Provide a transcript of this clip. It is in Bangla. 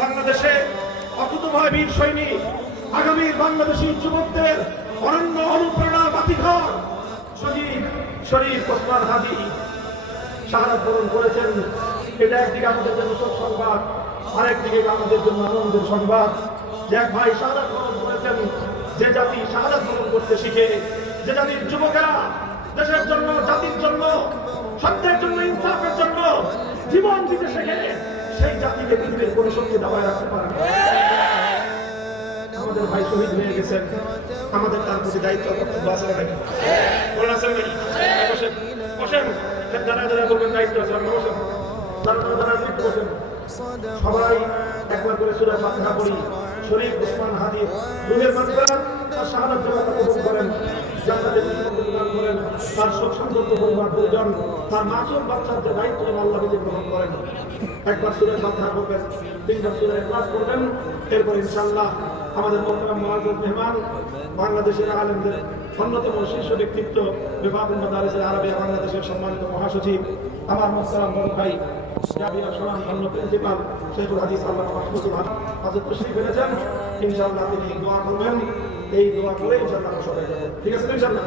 বাংলাদেশে অকুতভয় বীর সৈনিক, আগামী বাংলাদেশী যুবকদের অনন্য অনুপ্রেরণার বাতিঘর শহীদ শরীফ ওসমান হাদি শাহাদাত বরণ করেছেন। এটা একদিকে আমাদের জন্য শোক সংবাদ, আরেকদিকে আমাদের জন্য আনন্দের সংবাদ যে এক ভাই শাহাদাত বরণ করেছেন। যে জাতি শাহাদাত বরণ করতে শিখে, যে জাতির যুবকেরা দেশের জন্য, জাতির জন্য, সত্যের জন্য, ইনসাফের জন্য জীবন দিতে শেখে, সেই জাতিকে পৃথিবীর কোনো শক্তি দাবায় রাখতে পারে না। আমাদের ভাই শহীদ হয়ে গেছেন, আমাদের তার প্রতি দায়িত্ব কর্তব্য আছে নাকি? বলেন আছে নাকি? বসেন বসেন, দাঁড়ায় দাঁড়ায় বলবেন দায়িত্ব আছে, আপনি বসেন, দাঁড়ায় দাঁড়ায় বসেন। সবাই একবার করে সূরা ফাতিহা পড়ি। শরীফ ওসমান হাদি রুহের মাগফিরাত আর শাহাদাত জান্নাত কবুল করেন, জান্নাতে প্রদান করেন। তার শোক সন্তপ্ত পরিবার পরিজন, তার মাসুম বাচ্চাদের দায়িত্ব আল্লাহ নিজে গ্রহণ করেন। একবার সূরা ফাতিহা পড়বেন, তিনবার সূরা ইখলাস পড়বেন, এরপর ইনশাআল্লাহ আমাদের মোহতারাম মুআজ্জিজ মেহমান, বাংলাদেশের আলেমদের অন্যতম শীর্ষ ব্যক্তিত্ব, বিভাগুল মাদারিসুল আরাবিয়া বাংলাদেশের সম্মানিত মহাসচিব, আমার মোহতারাম বড় ভাই জাবিয়া সোহান অন্য প্রিন্সিপাল শেখুল হাদিস আল্লামা মাহমুদুল হাজর তশরিফ এনেছেন। ইনশাআল্লাহ তিনি দোয়া করবেন, এই দোয়া করে ইনশাআল্লাহ সবাই যাব। ঠিক আছে ইনশাআল্লাহ।